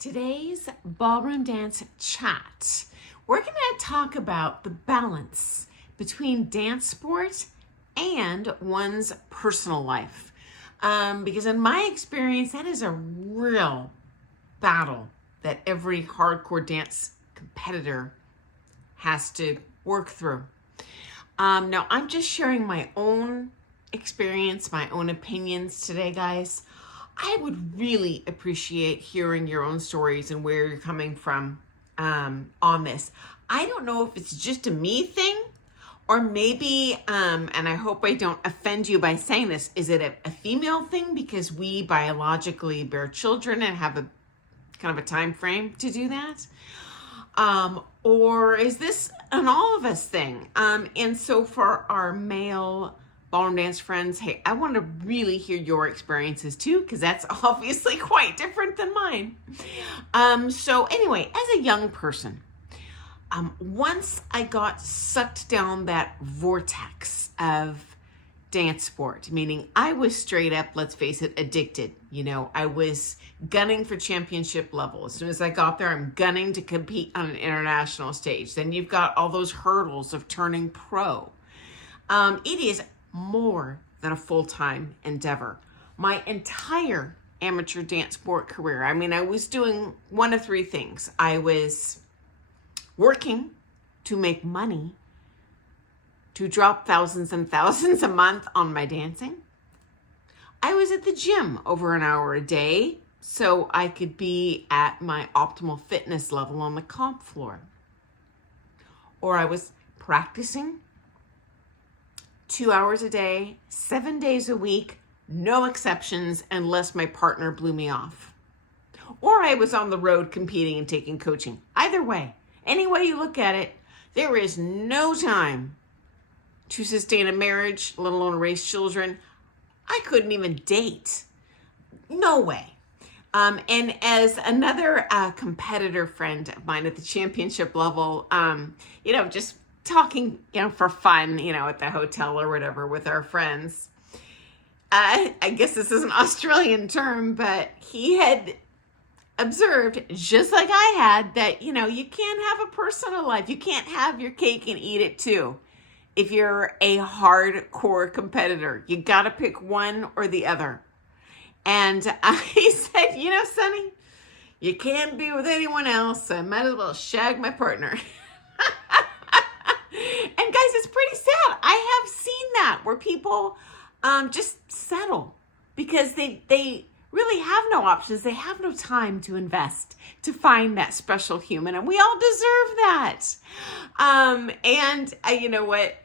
Today's ballroom dance chat, we're going to talk about the balance between dance sport and one's personal life. Because in my experience, that is a real battle that every hardcore dance competitor has to work through. Now, I'm just sharing my own experience, my own opinions today, guys. I would really appreciate hearing your own stories and where you're coming from on this. I don't know if it's just a me thing or maybe, and I hope I don't offend you by saying this, is it a female thing because we biologically bear children and have a kind of a time frame to do that? Or is this an all of us thing? And so for our male ballroom dance friends, hey, I want to really hear your experiences too, because that's obviously quite different than mine. So anyway, as a young person, once I got sucked down that vortex of dance sport, meaning I was straight up, let's face it, addicted. You know, I was gunning for championship level. As soon as I got there, I'm gunning to compete on an international stage. Then you've got all those hurdles of turning pro. It is more than a full-time endeavor. My entire amateur dance sport career, I mean, I was doing one of three things. I was working to make money, to drop thousands and thousands a month on my dancing. I was at the gym over an hour a day so I could be at my optimal fitness level on the comp floor. Or I was practicing 2 hours a day, 7 days a week, no exceptions unless my partner blew me off. Or I was on the road competing and taking coaching. Either way, any way you look at it, there is no time to sustain a marriage, let alone raise children. I couldn't even date. No way. And as another competitor friend of mine at the championship level, just talking, for fun, at the hotel or whatever with our friends. I guess this is an Australian term, but he had observed, just like I had, that, you can't have a personal life. You can't have your cake and eat it too. If you're a hardcore competitor, you got to pick one or the other. And I said, Sonny, you can't be with anyone else, so I might as well shag my partner. And guys, it's pretty sad. I have seen that where people just settle because they really have no options. They have no time to invest to find that special human, and we all deserve that. And you know what?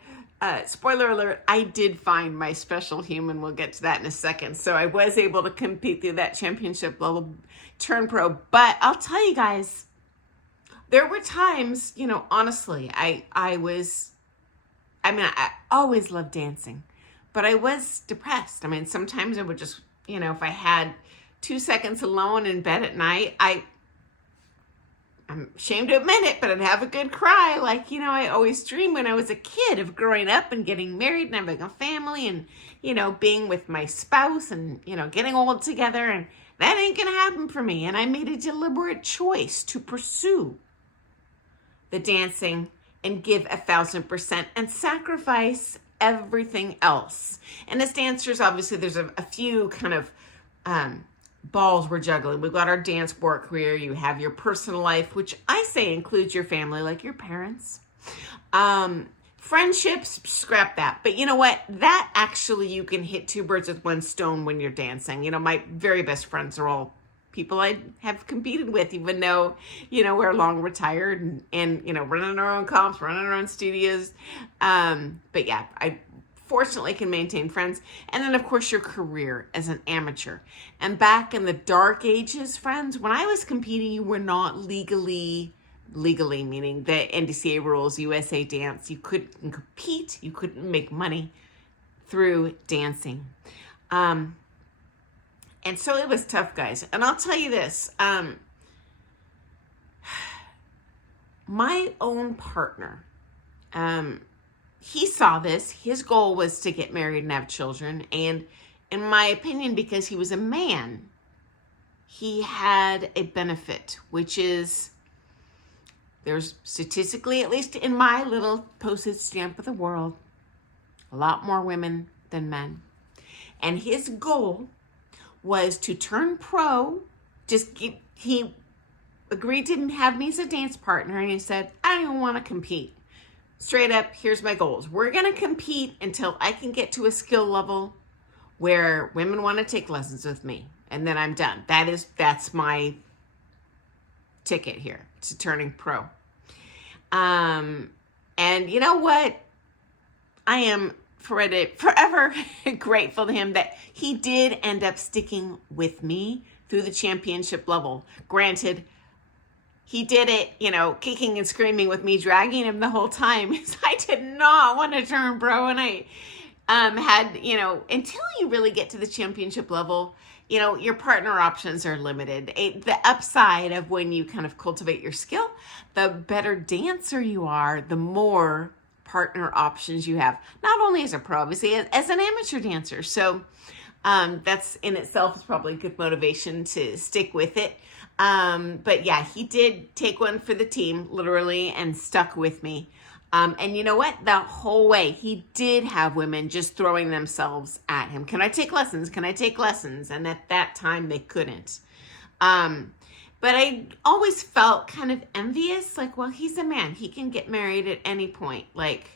Spoiler alert, I did find my special human. We'll get to that in a second. So I was able to compete through that championship level, turn pro. But I'll tell you guys, there were times, honestly, I always loved dancing, but I was depressed. I mean, sometimes I would just, if I had 2 seconds alone in bed at night, I'm ashamed to admit it, but I'd have a good cry. Like, I always dreamed when I was a kid of growing up and getting married and having a family and, being with my spouse and, getting old together. And that ain't going to happen for me. And I made a deliberate choice to pursue the dancing and give 1,000% and sacrifice everything else. And as dancers, obviously, there's a few kind of balls we're juggling. We've got our dance sport career. You have your personal life, which I say includes your family, like your parents. Friendships, scrap that. But you know what? That actually, you can hit two birds with one stone when you're dancing. My very best friends are all people I have competed with, even though, we're long retired and running our own comps, running our own studios. But yeah, I fortunately can maintain friends. And then, of course, your career as an amateur. And back in the dark ages, friends, when I was competing, you were not legally, meaning the NDCA rules, USA Dance. You couldn't compete. You couldn't make money through dancing. And so it was tough, guys. And I'll tell you this, my own partner, he saw this. His goal was to get married and have children. And in my opinion, because he was a man, he had a benefit, which is there's statistically, at least in my little postage stamp of the world, a lot more women than men. And his goal was to turn pro. He agreed to have me as a dance partner, and he said, I don't even want to compete. Straight up, here's my goals. We're going to compete until I can get to a skill level where women want to take lessons with me, and then I'm done. That's my ticket here to turning pro. And you know what? I am forever grateful to him that he did end up sticking with me through the championship level. Granted, he did it, kicking and screaming with me, dragging him the whole time. I did not want to turn pro, and I had, until you really get to the championship level, your partner options are limited. The upside of when you kind of cultivate your skill, the better dancer you are, the more partner options you have, not only as a pro, obviously as an amateur dancer. So that's in itself is probably good motivation to stick with it. But yeah, he did take one for the team, literally, and stuck with me. And you know what? The whole way, he did have women just throwing themselves at him. Can I take lessons? Can I take lessons? And at that time, they couldn't. But I always felt kind of envious. Like, well, he's a man. He can get married at any point. Like,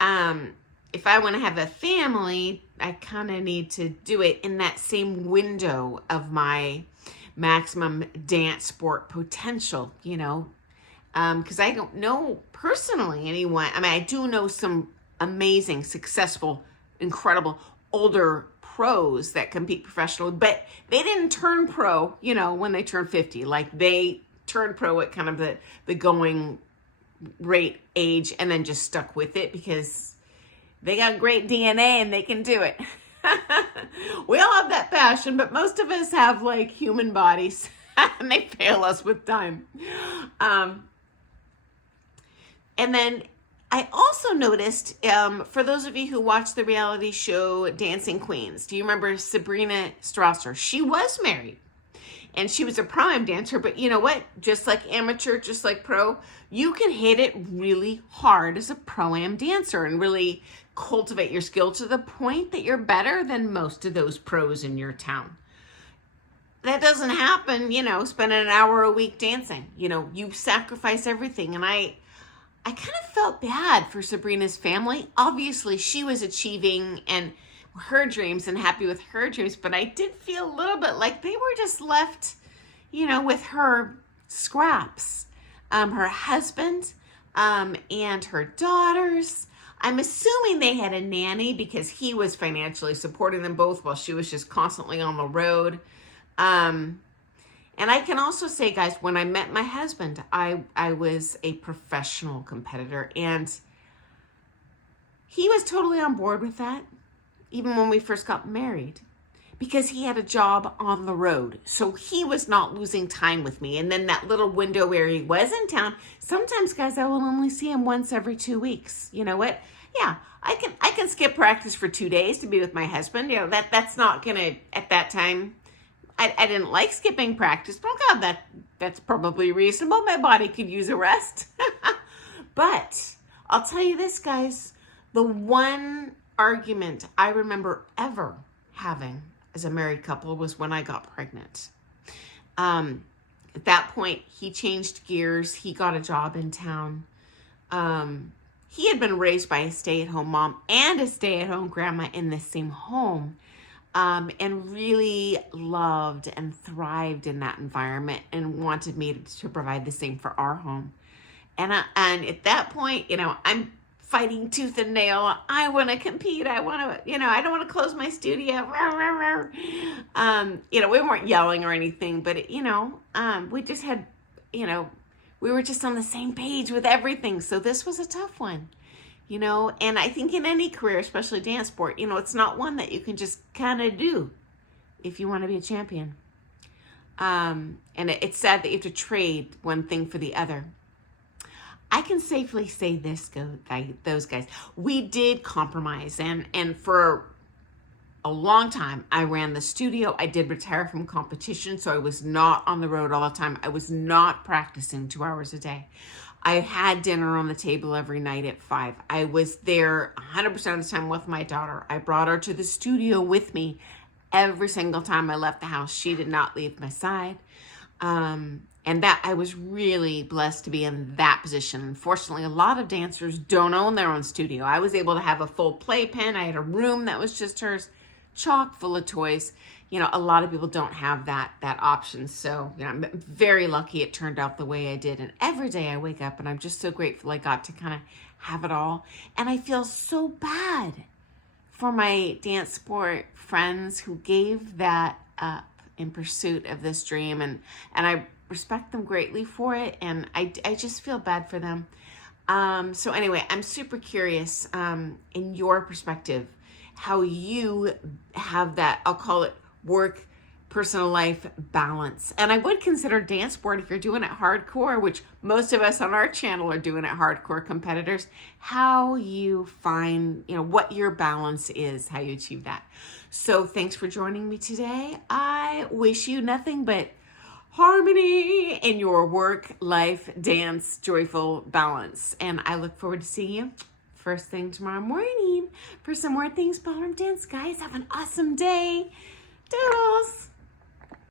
if I want to have a family, I kind of need to do it in that same window of my maximum dance sport potential, because I don't know personally anyone. I mean, I do know some amazing, successful, incredible older pros that compete professionally, but they didn't turn pro, when they turned 50. Like, they turned pro at kind of the going rate age and then just stuck with it because they got great DNA and they can do it. We all have that passion, but most of us have like human bodies and they fail us with time. And then I also noticed, for those of you who watch the reality show Dancing Queens, do you remember Sabrina Strasser? She was married and she was a pro-am dancer, but you know what? Just like amateur, just like pro, you can hit it really hard as a pro-am dancer and really cultivate your skill to the point that you're better than most of those pros in your town. That doesn't happen, spending an hour a week dancing. You sacrifice everything. And I kind of felt bad for Sabrina's family. Obviously, she was achieving and her dreams and happy with her dreams, but I did feel a little bit like they were just left, with her scraps. Her husband and her daughters. I'm assuming they had a nanny because he was financially supporting them both while she was just constantly on the road. And I can also say, guys, when I met my husband, I was a professional competitor, and he was totally on board with that, even when we first got married, because he had a job on the road. So he was not losing time with me. And then that little window where he was in town, sometimes, guys, I will only see him once every 2 weeks. You know what? Yeah, I can skip practice for 2 days to be with my husband. That's not gonna, at that time, I didn't like skipping practice, but oh God, that's probably reasonable. My body could use a rest. But I'll tell you this, guys, the one argument I remember ever having as a married couple was when I got pregnant. At that point, he changed gears. He got a job in town. He had been raised by a stay-at-home mom and a stay-at-home grandma in the same home. And really loved and thrived in that environment and wanted me to provide the same for our home. And at that point, I'm fighting tooth and nail. I want to compete. I want to, I don't want to close my studio. We weren't yelling or anything, but we just had, we were just on the same page with everything. So this was a tough one. And I think in any career, especially dance sport, it's not one that you can just kind of do if you want to be a champion. And it's sad that you have to trade one thing for the other. I can safely say this, those guys, we did compromise. And for a long time, I ran the studio. I did retire from competition, so I was not on the road all the time. I was not practicing 2 hours a day. I had dinner on the table every night at 5. I was there 100% of the time with my daughter. I brought her to the studio with me every single time I left the house. She did not leave my side. And that I was really blessed to be in that position. Unfortunately, a lot of dancers don't own their own studio. I was able to have a full playpen. I had a room that was just hers, chock full of toys. A lot of people don't have that option. So, I'm very lucky it turned out the way I did. And every day I wake up and I'm just so grateful I got to kind of have it all. And I feel so bad for my dance sport friends who gave that up in pursuit of this dream. And I respect them greatly for it. And I just feel bad for them. So anyway, I'm super curious in your perspective, how you have that, I'll call it work, personal life balance. And I would consider dance sport, if you're doing it hardcore, which most of us on our channel are doing it hardcore competitors, how you find, what your balance is, how you achieve that. So thanks for joining me today. I wish you nothing but harmony in your work, life, dance, joyful balance. And I look forward to seeing you first thing tomorrow morning for some more Things Ballroom Dance. Guys, have an awesome day. Doodles!